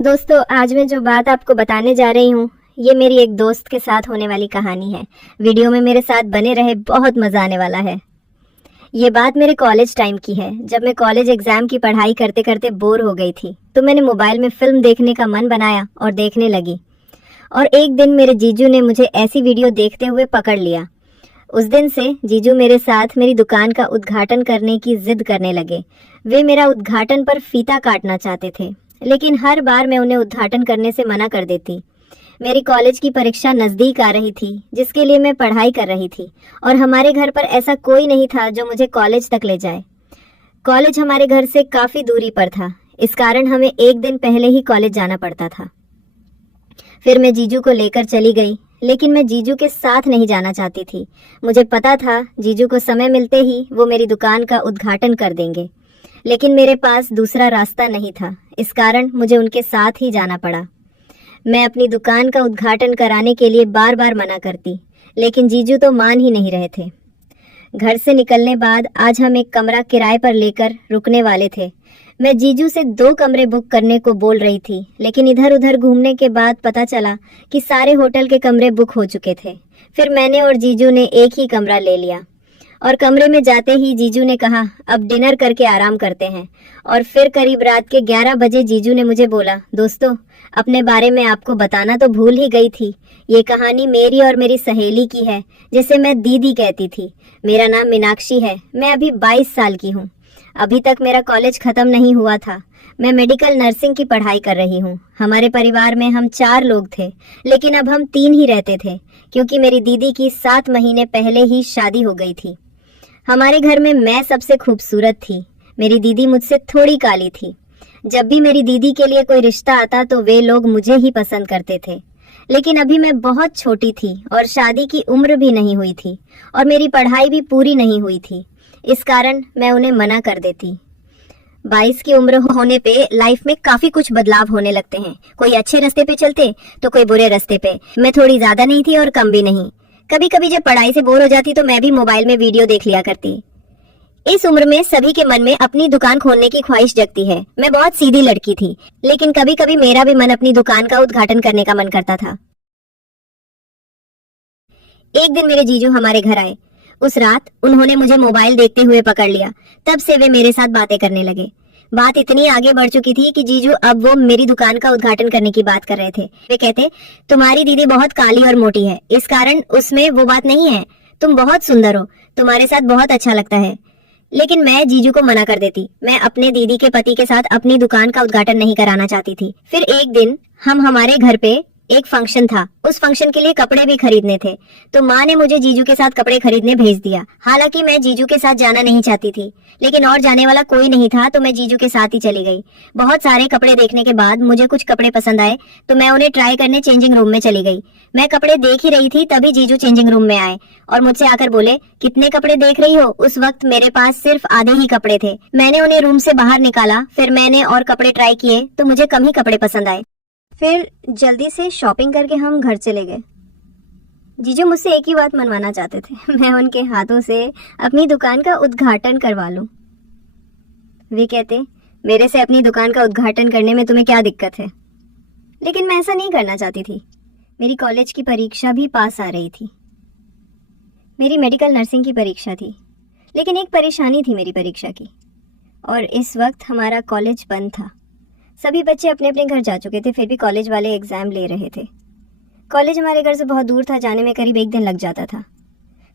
दोस्तों, आज मैं जो बात आपको बताने जा रही हूँ ये मेरी एक दोस्त के साथ होने वाली कहानी है। वीडियो में मेरे साथ बने रहे, बहुत मजा आने वाला है। ये बात मेरे कॉलेज टाइम की है। जब मैं कॉलेज एग्जाम की पढ़ाई करते करते बोर हो गई थी तो मैंने मोबाइल में फिल्म देखने का मन बनाया और देखने लगी। और एक दिन मेरे जीजू ने मुझे ऐसी वीडियो देखते हुए पकड़ लिया। उस दिन से जीजू मेरे साथ मेरी दुकान का उद्घाटन करने की जिद करने लगे। वे मेरा उद्घाटन पर फीता काटना चाहते थे, लेकिन हर बार मैं उन्हें उद्घाटन करने से मना कर देती। मेरी कॉलेज की परीक्षा नज़दीक आ रही थी, जिसके लिए मैं पढ़ाई कर रही थी, और हमारे घर पर ऐसा कोई नहीं था जो मुझे कॉलेज तक ले जाए। कॉलेज हमारे घर से काफ़ी दूरी पर था, इस कारण हमें एक दिन पहले ही कॉलेज जाना पड़ता था। फिर मैं जीजू को लेकर चली गई, लेकिन मैं जीजू के साथ नहीं जाना चाहती थी। मुझे पता था जीजू को समय मिलते ही वो मेरी दुकान का उद्घाटन कर देंगे, लेकिन मेरे पास दूसरा रास्ता नहीं था। इस कारण मुझे उनके साथ ही जाना पड़ा। मैं अपनी दुकान का उद्घाटन कराने के लिए बार बार मना करती, लेकिन जीजू तो मान ही नहीं रहे थे। घर से निकलने बाद आज हम एक कमरा किराए पर लेकर रुकने वाले थे। मैं जीजू से 2 कमरे बुक करने को बोल रही थी, लेकिन इधर उधर घूमने के बाद पता चला कि सारे होटल के कमरे बुक हो चुके थे। फिर मैंने और जीजू ने एक ही कमरा ले लिया, और कमरे में जाते ही जीजू ने कहा, अब डिनर करके आराम करते हैं। और फिर करीब रात के 11 बजे जीजू ने मुझे बोला, दोस्तों, अपने बारे में आपको बताना तो भूल ही गई थी। ये कहानी मेरी और मेरी सहेली की है, जिसे मैं दीदी कहती थी। मेरा नाम मीनाक्षी है। मैं अभी 22 साल की हूँ। अभी तक मेरा कॉलेज खत्म नहीं हुआ था। मैं मेडिकल नर्सिंग की पढ़ाई कर रही हूँ। हमारे परिवार में हम 4 लोग थे, लेकिन अब हम 3 ही रहते थे, क्योंकि मेरी दीदी की 7 महीने पहले ही शादी हो गई थी। हमारे घर में मैं सबसे खूबसूरत थी। मेरी दीदी मुझसे थोड़ी काली थी। जब भी मेरी दीदी के लिए कोई रिश्ता आता तो वे लोग मुझे ही पसंद करते थे, लेकिन अभी मैं बहुत छोटी थी और शादी की उम्र भी नहीं हुई थी, और मेरी पढ़ाई भी पूरी नहीं हुई थी। इस कारण मैं उन्हें मना कर देती। 22 की उम्र होने पे लाइफ में काफी कुछ बदलाव होने लगते हैं। कोई अच्छे रास्ते पे चलते तो कोई बुरे रास्ते पे। मैं थोड़ी ज्यादा नहीं थी और कम भी नहीं। कभी कभी जब पढ़ाई से बोर हो जाती तो मैं भी मोबाइल में वीडियो देख लिया करती। इस उम्र में सभी के मन में अपनी दुकान खोलने की ख्वाहिश जगती है। मैं बहुत सीधी लड़की थी, लेकिन कभी कभी मेरा भी मन अपनी दुकान का उद्घाटन करने का मन करता था। एक दिन मेरे जीजू हमारे घर आए। उस रात उन्होंने मुझे मोबाइल देखते हुए पकड़ लिया। तब से वे मेरे साथ बातें करने लगे। बात इतनी आगे बढ़ चुकी थी कि जीजू अब वो मेरी दुकान का उद्घाटन करने की बात कर रहे थे। वे कहते, तुम्हारी दीदी बहुत काली और मोटी है, इस कारण उसमें वो बात नहीं है। तुम बहुत सुंदर हो, तुम्हारे साथ बहुत अच्छा लगता है। लेकिन मैं जीजू को मना कर देती। मैं अपने दीदी के पति के साथ अपनी दुकान का उद्घाटन नहीं कराना चाहती थी। फिर एक दिन हमारे घर पे एक फंक्शन था। उस फंक्शन के लिए कपड़े भी खरीदने थे, तो माँ ने मुझे जीजू के साथ कपड़े खरीदने भेज दिया। हालांकि मैं जीजू के साथ जाना नहीं चाहती थी, लेकिन और जाने वाला कोई नहीं था, तो मैं जीजू के साथ ही चली गई। बहुत सारे कपड़े देखने के बाद मुझे कुछ कपड़े पसंद आए, तो मैं उन्हें ट्राई करने चेंजिंग रूम में चली गई। मैं कपड़े देख ही रही थी, तभी जीजू चेंजिंग रूम में आए और मुझसे आकर बोले, कितने कपड़े देख रही हो? उस वक्त मेरे पास सिर्फ आधे ही कपड़े थे। मैंने उन्हें रूम से बाहर निकाला। फिर मैंने और कपड़े ट्राई किए तो मुझे कम ही कपड़े पसंद आए। फिर जल्दी से शॉपिंग करके हम घर चले गए। जीजू मुझसे एक ही बात मनवाना चाहते थे, मैं उनके हाथों से अपनी दुकान का उद्घाटन करवा लूं। वे कहते, मेरे से अपनी दुकान का उद्घाटन करने में तुम्हें क्या दिक्कत है? लेकिन मैं ऐसा नहीं करना चाहती थी। मेरी कॉलेज की परीक्षा भी पास आ रही थी। मेरी मेडिकल नर्सिंग की परीक्षा थी, लेकिन एक परेशानी थी मेरी परीक्षा की, और इस वक्त हमारा कॉलेज बंद था। सभी बच्चे अपने अपने घर जा चुके थे, फिर भी कॉलेज वाले एग्जाम ले रहे थे। कॉलेज हमारे घर से बहुत दूर था, जाने में करीब 1 दिन लग जाता था।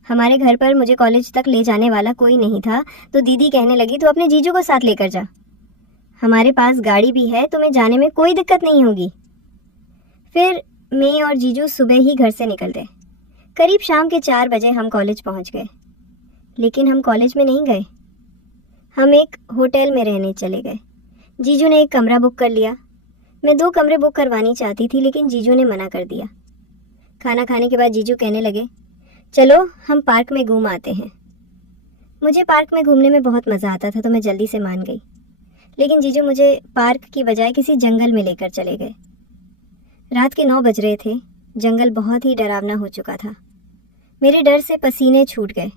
हमारे घर पर मुझे कॉलेज तक ले जाने वाला कोई नहीं था, तो दीदी कहने लगी, तो अपने जीजू को साथ लेकर जा, हमारे पास गाड़ी भी है, तुम्हें जाने में कोई दिक्कत नहीं होगी। फिर मैं और जीजू सुबह ही घर से निकल गए। करीब शाम के 4 बजे हम कॉलेज पहुंच गए, लेकिन हम कॉलेज में नहीं गए। हम एक होटल में रहने चले गए। जीजू ने एक कमरा बुक कर लिया। मैं 2 कमरे बुक करवानी चाहती थी, लेकिन जीजू ने मना कर दिया। खाना खाने के बाद जीजू कहने लगे, चलो हम पार्क में घूम आते हैं। मुझे पार्क में घूमने में बहुत मज़ा आता था, तो मैं जल्दी से मान गई। लेकिन जीजू मुझे पार्क की बजाय किसी जंगल में लेकर चले गए। रात के 9 बज रहे थे। जंगल बहुत ही डरावना हो चुका था। मेरे डर से पसीने छूट गए।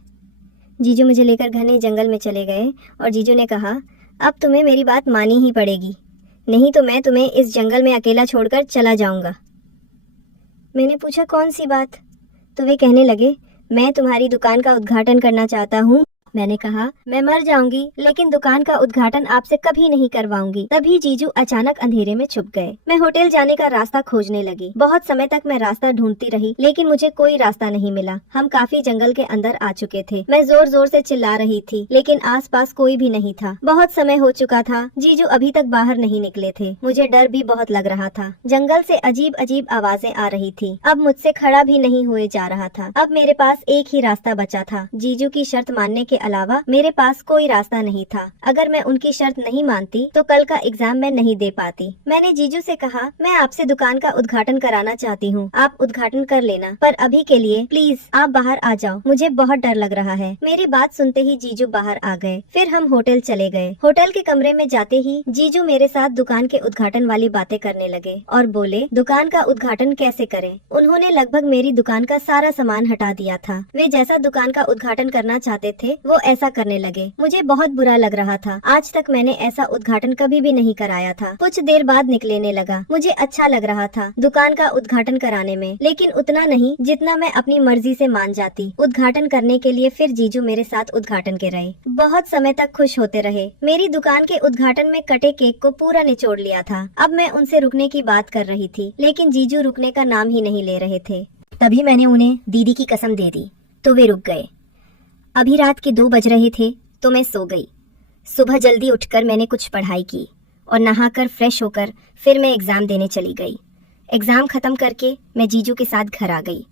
जीजू मुझे लेकर घने जंगल में चले गए और जीजू ने कहा, अब तुम्हें मेरी बात मानी ही पड़ेगी। नहीं तो मैं तुम्हें इस जंगल में अकेला छोड़कर चला जाऊंगा। मैंने पूछा कौन सी बात? तो वे कहने लगे, मैं तुम्हारी दुकान का उद्घाटन करना चाहता हूँ। मैंने कहा, मैं मर जाऊंगी लेकिन दुकान का उद्घाटन आपसे कभी नहीं करवाऊंगी। तभी जीजू अचानक अंधेरे में छुप गए। मैं होटल जाने का रास्ता खोजने लगी। बहुत समय तक मैं रास्ता ढूंढती रही लेकिन मुझे कोई रास्ता नहीं मिला। हम काफी जंगल के अंदर आ चुके थे। मैं जोर जोर से चिल्ला रही थी लेकिन आसपास कोई भी नहीं था। बहुत समय हो चुका था। जीजू अभी तक बाहर नहीं निकले थे। मुझे डर भी बहुत लग रहा था। जंगल से अजीब अजीब आवाजें आ रही थी। अब मुझसे खड़ा भी नहीं हुए जा रहा था। अब मेरे पास एक ही रास्ता बचा था। जीजू की शर्त मानने के अलावा मेरे पास कोई रास्ता नहीं था। अगर मैं उनकी शर्त नहीं मानती तो कल का एग्जाम मैं नहीं दे पाती। मैंने जीजू से कहा, मैं आपसे दुकान का उद्घाटन कराना चाहती हूँ, आप उद्घाटन कर लेना, पर अभी के लिए प्लीज आप बाहर आ जाओ, मुझे बहुत डर लग रहा है। मेरी बात सुनते ही जीजू बाहर आ गए। फिर हम होटल चले गए। होटल के कमरे में जाते ही जीजू मेरे साथ दुकान के उद्घाटन वाली बातें करने लगे और बोले, दुकान का उद्घाटन कैसे करें। उन्होंने लगभग मेरी दुकान का सारा सामान हटा दिया था। वे जैसा दुकान का उद्घाटन करना चाहते थे वो ऐसा करने लगे। मुझे बहुत बुरा लग रहा था। आज तक मैंने ऐसा उद्घाटन कभी भी नहीं कराया था। कुछ देर बाद निकलने लगा। मुझे अच्छा लग रहा था दुकान का उद्घाटन कराने में, लेकिन उतना नहीं जितना मैं अपनी मर्जी से मान जाती। उद्घाटन करने के लिए फिर जीजू मेरे साथ उद्घाटन के रहे। बहुत समय तक खुश होते रहे। मेरी दुकान के उद्घाटन में कटे केक को पूरा निचोड़ लिया था। अब मैं उनसे रुकने की बात कर रही थी लेकिन जीजू रुकने का नाम ही नहीं ले रहे थे। तभी मैंने उन्हें दीदी की कसम दे दी तो वे रुक गए। अभी रात के 2 बज रहे थे तो मैं सो गई। सुबह जल्दी उठकर मैंने कुछ पढ़ाई की और नहाकर फ्रेश होकर फिर मैं एग्जाम देने चली गई। एग्जाम खत्म करके मैं जीजू के साथ घर आ गई।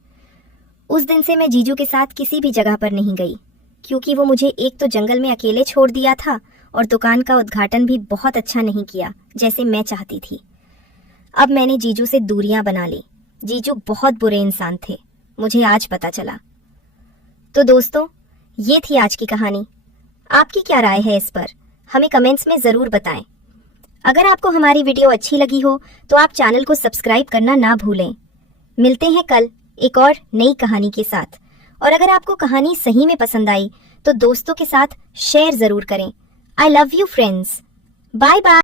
उस दिन से मैं जीजू के साथ किसी भी जगह पर नहीं गई क्योंकि वो मुझे एक तो जंगल में अकेले छोड़ दिया था और दुकान का उद्घाटन भी बहुत अच्छा नहीं किया जैसे मैं चाहती थी। अब मैंने जीजू से दूरियां बना ली। जीजू बहुत बुरे इंसान थे, मुझे आज पता चला। तो दोस्तों, ये थी आज की कहानी। आपकी क्या राय है इस पर, हमें कमेंट्स में जरूर बताएं। अगर आपको हमारी वीडियो अच्छी लगी हो तो आप चैनल को सब्सक्राइब करना ना भूलें। मिलते हैं कल एक और नई कहानी के साथ। और अगर आपको कहानी सही में पसंद आई तो दोस्तों के साथ शेयर जरूर करें। I love you friends. Bye bye.